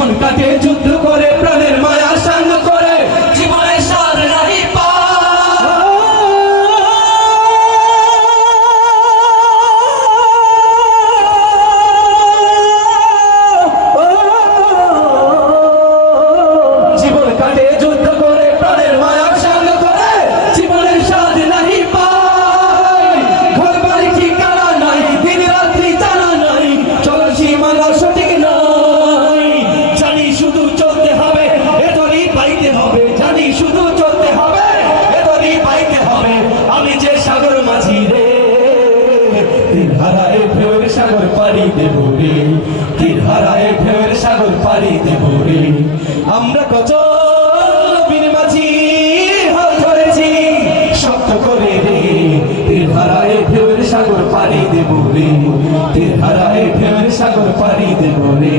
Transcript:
জীবন কাটে যুদ্ধ করে, প্রাণের মায়া সাঙ্গ করে, জীবনের স্বাদ নাহি পায়। জীবন কাটে যুদ্ধ করে, প্রাণের মায়া সাঙ্গ করে, জীবনের স্বাদ নাহি পায়। ঘর বাড়ি ঠিকানা নাই, দিন রাত্রি জানা নাই, চলার সীমানা সঠিক নাই। জানি শুধু চলতে হবে, এতই পাইতে হবে, জানি শুধু চলতে হবে, এতই পাইতে হবে। আমি যে সাগর মাঝি রে, তীর হারায় ঢেউয়ের সাগর পাড়ি দেব রে, তীর হারায় ঢেউয়ের সাগর পাড়ি দেব রে। আমরা কত নবীর মাঝি হাল ধরেছি শক্ত করে রে, তীর হারায় ঢেউয়ের সাগর পাড়ি দেব রে, তীর হারায় ঢেউয়ের সাগর পাড়ি দেব রে।